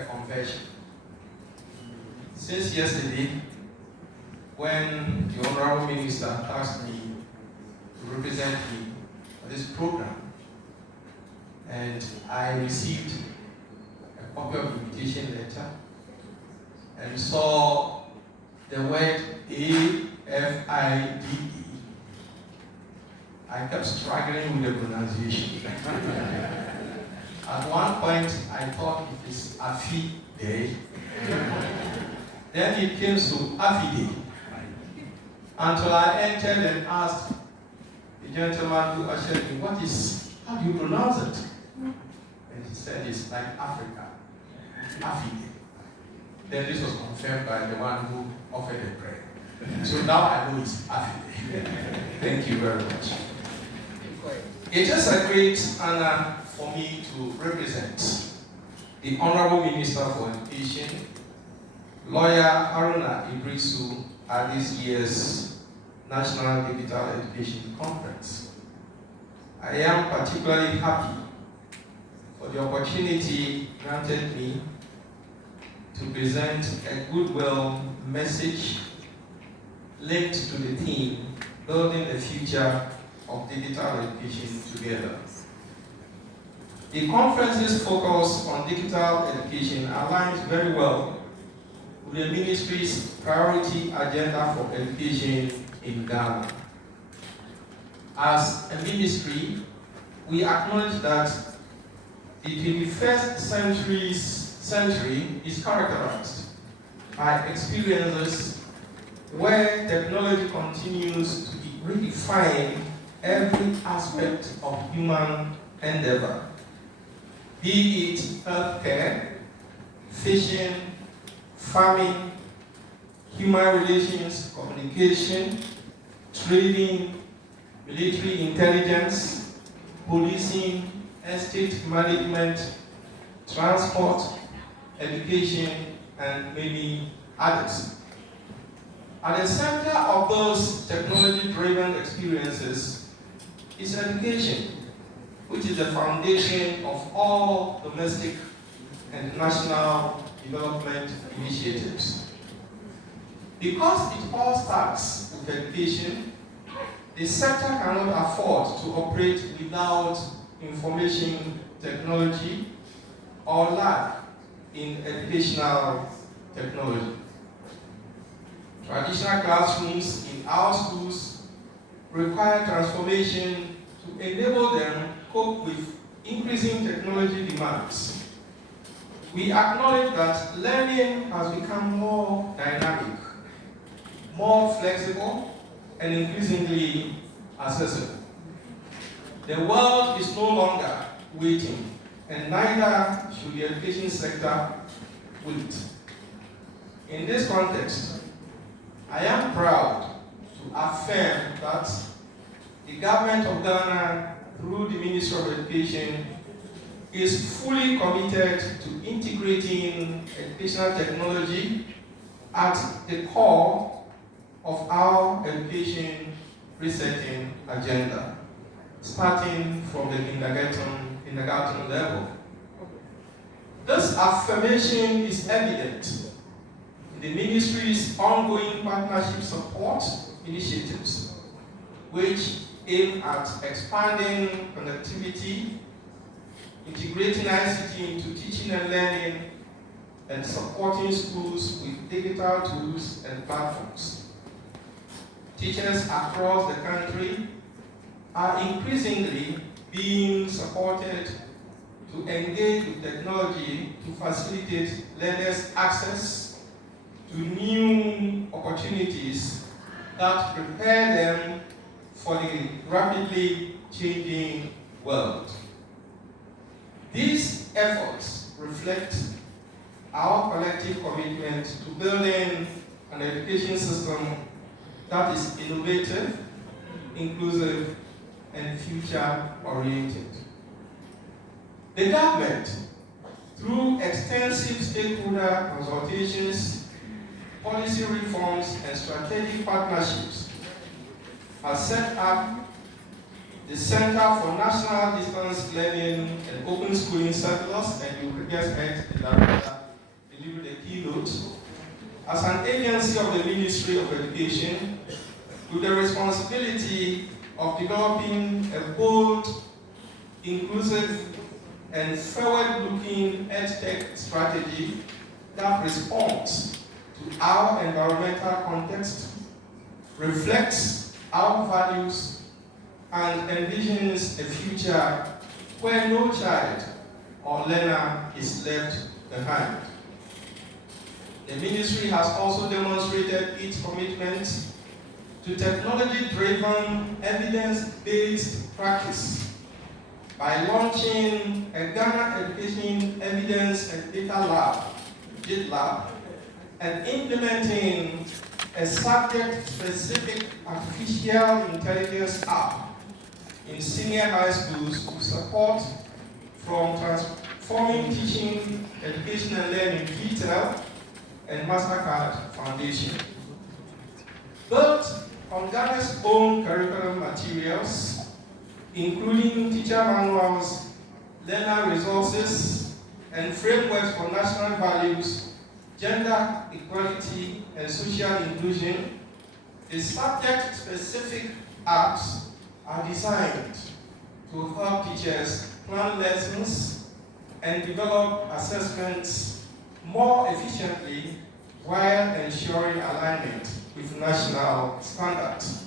a confession. Since yesterday, when the Honorable Minister asked me to represent him for this program, and I received a copy of the invitation letter and saw the word AfiDe, I kept struggling with the pronunciation. At one point, I thought it is AfiDe. Then it came to AfiDe. Until I entered and asked the gentleman who ushered me, how do you pronounce it? And he said it's like Africa, AfiDe. Then this was confirmed by the one who offered the prayer. So now I know it's AfiDe. Thank you very much. It is a great honor for me to represent the Honorable Minister for Education, Lawyer Haruna Idrisu, at this year's National Digital Education Conference. I am particularly happy for the opportunity granted me to present a goodwill message linked to the theme, Building the Future of Digital Education Together. The conference's focus on digital education aligns very well with the ministry's priority agenda for education in Ghana. As a ministry, we acknowledge that the 21st century is characterized by experiences where technology continues to redefine every aspect of human endeavor, be it healthcare, fishing, farming, human relations, communication, trading, military intelligence, policing, estate management, transport, education, and many others. At the center of those technology-driven experiences is education, which is the foundation of all domestic and national development initiatives. Because it all starts with education, the sector cannot afford to operate without information technology or lack in educational technology. Traditional classrooms in our schools require transformation to enable them to cope with increasing technology demands. We acknowledge that learning has become more dynamic, more flexible, and increasingly accessible. The world is no longer waiting, and neither should the education sector wait. In this context, I am proud to affirm that the government of Ghana, through the Ministry of Education, is fully committed to integrating educational technology at the core of our education resetting agenda, starting from the kindergarten level. This affirmation is evident in the ministry's ongoing partnership support initiatives, which aim at expanding connectivity, integrating ICT into teaching and learning, and supporting schools with digital tools and platforms. Teachers across the country are increasingly being supported to engage with technology to facilitate learners' access to new opportunities that prepare them for the rapidly changing world. These efforts reflect our collective commitment to building an education system that is innovative, inclusive, and future-oriented. The government, through extensive stakeholder consultations, policy reforms, and strategic partnerships, has set up the Center for National Distance Learning and Open Schooling Circulars, and you just heard the director note, as an agency of the Ministry of Education, with the responsibility of developing a bold, inclusive, and forward-looking EdTech strategy that responds to our environmental context, reflects our values, and envisions a future where no child or learner is left behind. The ministry has also demonstrated its commitment to technology-driven, evidence-based practice by launching a Ghana Education Evidence and Data Lab, GitLab, and implementing a subject-specific artificial intelligence app in senior high schools with support from Transforming Teaching, Education and Learning (VTEL) and MasterCard Foundation. Built on Ghana's own curriculum materials, including teacher manuals, learner resources, and frameworks for national values, gender equality, and social inclusion, the subject-specific apps are designed to help teachers plan lessons and develop assessments more efficiently while ensuring alignment with national standards.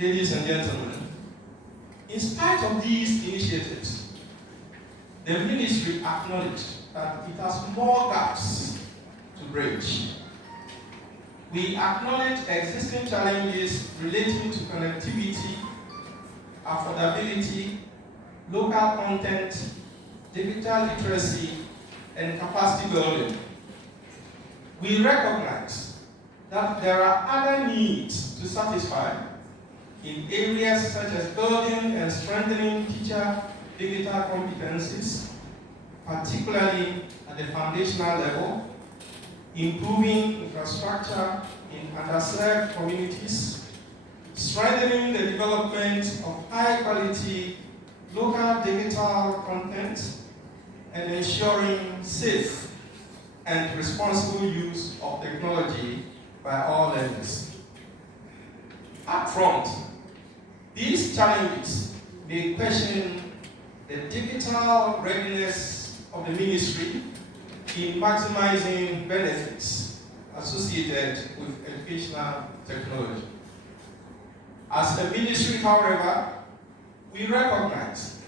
Ladies and gentlemen, in spite of these initiatives, the ministry acknowledged that it has more gaps to bridge. We acknowledge existing challenges relating to connectivity, affordability, local content, digital literacy, and capacity building. We recognize that there are other needs to satisfy in areas such as building and strengthening teacher digital competencies, particularly at the foundational level, improving infrastructure in underserved communities, strengthening the development of high-quality local digital content, and ensuring safe and responsible use of technology by all learners. Up front, these challenges may question the digital readiness of the ministry in maximizing benefits associated with educational technology. As a ministry, however, we recognize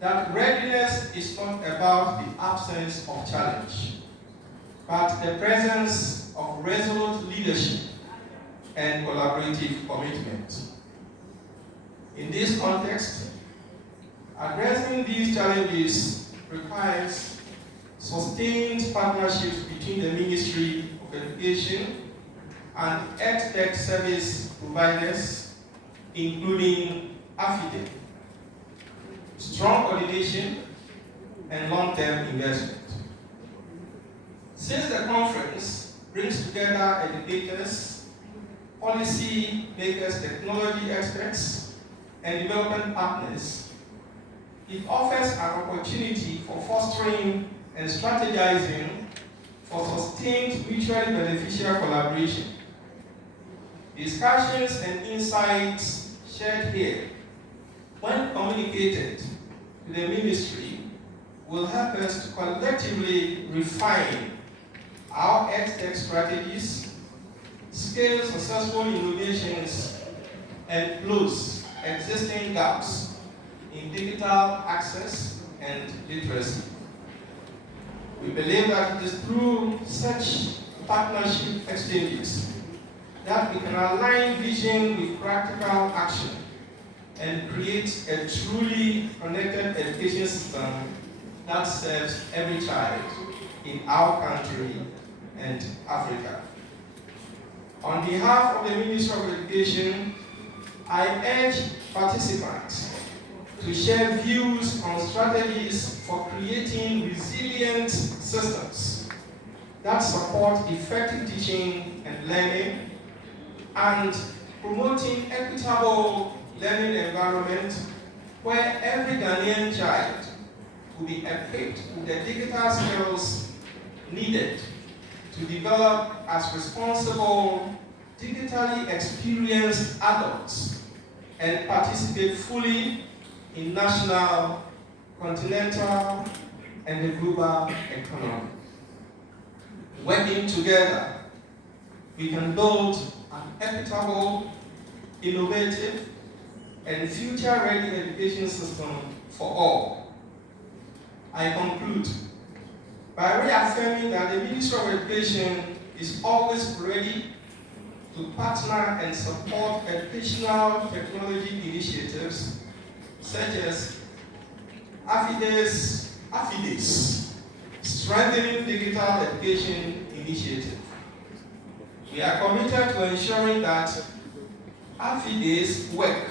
that readiness is not about the absence of challenge, but the presence of resolute leadership and collaborative commitment. In this context, addressing these challenges requires sustained partnerships between the Ministry of Education and EdTech service providers, including AfiDe, strong coordination, and long-term investment. Since the conference brings together educators, policy makers, technology experts, and development partners, it offers an opportunity for fostering and strategizing for sustained mutually beneficial collaboration. Discussions and insights shared here, when communicated to the ministry, will help us to collectively refine our EdTech strategies, scale successful innovations, and close existing gaps in digital access and literacy. We believe that it is through such partnership exchanges that we can align vision with practical action and create a truly connected education system that serves every child in our country and Africa. On behalf of the Ministry of Education, I urge participants to share views on strategies for creating resilient systems that support effective teaching and learning and promoting equitable learning environment where every Ghanaian child will be equipped with the digital skills needed to develop as responsible, digitally experienced adults and participate fully in national, continental, and the global economy. Working together, we can build an equitable, innovative, and future-ready education system for all. I conclude by reaffirming that the Ministry of Education is always ready to partner and support educational technology initiatives such as AfiDe's Strengthening Digital Education Initiative. We are committed to ensuring that AfiDe's work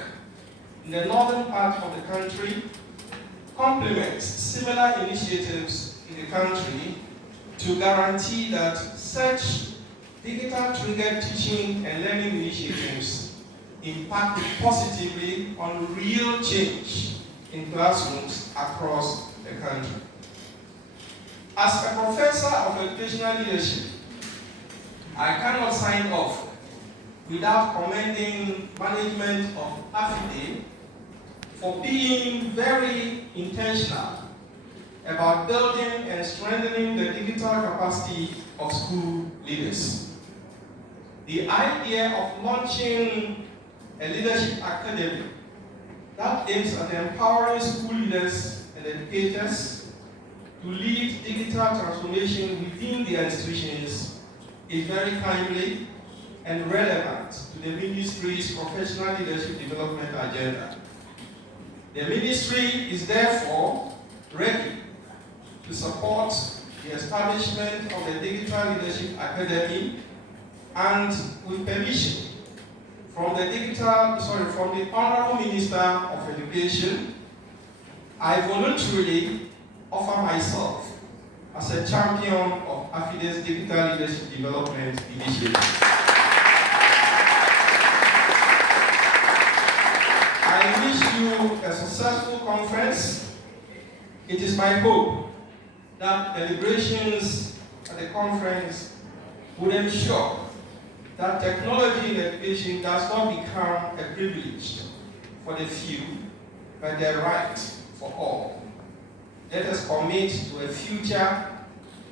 in the northern part of the country complements similar initiatives in the country to guarantee that such digital triggered teaching and learning initiatives impact positively on real change in classrooms across the country. As a professor of educational leadership, I cannot sign off without commending management of AfiDe for being very intentional about building and strengthening the digital capacity of school leaders. The idea of launching a leadership academy that aims at empowering school leaders and educators to lead digital transformation within their institutions is very timely and relevant to the Ministry's professional leadership development agenda. The Ministry is therefore ready to support the establishment of the Digital Leadership Academy, and with permission from the Honorable Minister of Education, I voluntarily offer myself as a champion of AfiDe's Digital Leadership Development Initiative. I wish you a successful conference. It is my hope that deliberations at the conference would ensure that technology in education does not become a privilege for the few, but a right for all. Let us commit to a future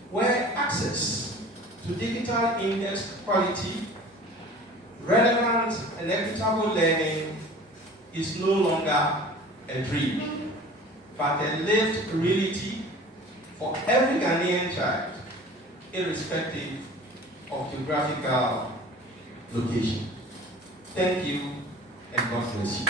where access to digital indexed quality, relevant and equitable learning is no longer a dream, but a lived reality for every Ghanaian child, irrespective of geographical location. Thank you, and God bless you.